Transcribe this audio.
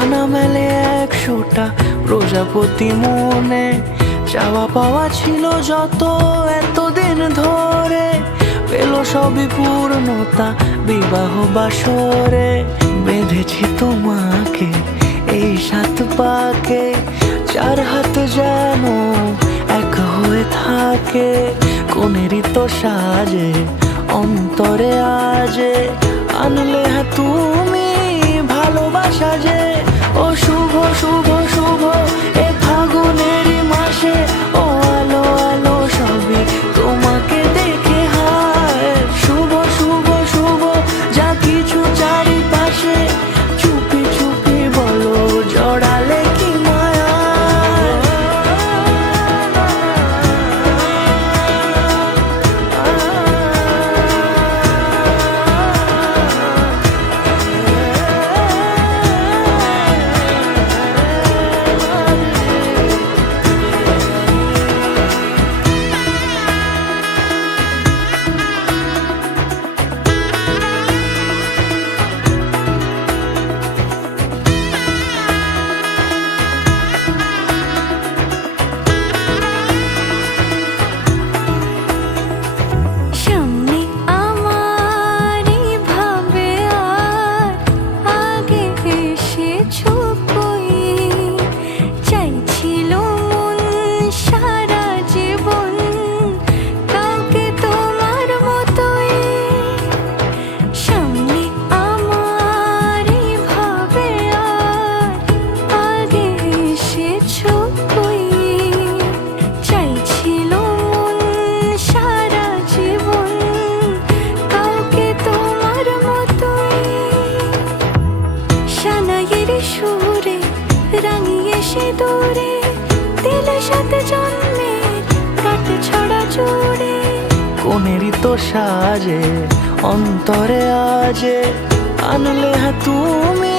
ডানা মেলে 100টা প্রজাপতি মনে, চাওয়া পাওয়া ছিল যত এতদিন ধরে, পেল সবই পূর্ণতা বিবাহ বাসরে। বেঁধেছি তোমাকে এই 7 পাকে, 4 হাত যেন এক হয়ে থাকে। কোনেরই তো সাজে অন্তরে আজে, আনলে হ্যাঁ তুমি ভালোবাসা যে। ও শুভ শুভ শুভ এ ফাগুনেরই মাসে, ও আলো আলো সবই তোমাকে দেখে হায়। শুভ শুভ শুভ যা কিছু চারিপাশে, চুপি চুপি বলো জড়ালে কি মায়া। সুরে রাঙিয়ে সে দূরে দিলে 7 জন্মের কাট ছড়া জোড়ে। কোনেরই তো সাজে অন্তরে আজে, আনলে হ্যাঁ তুমি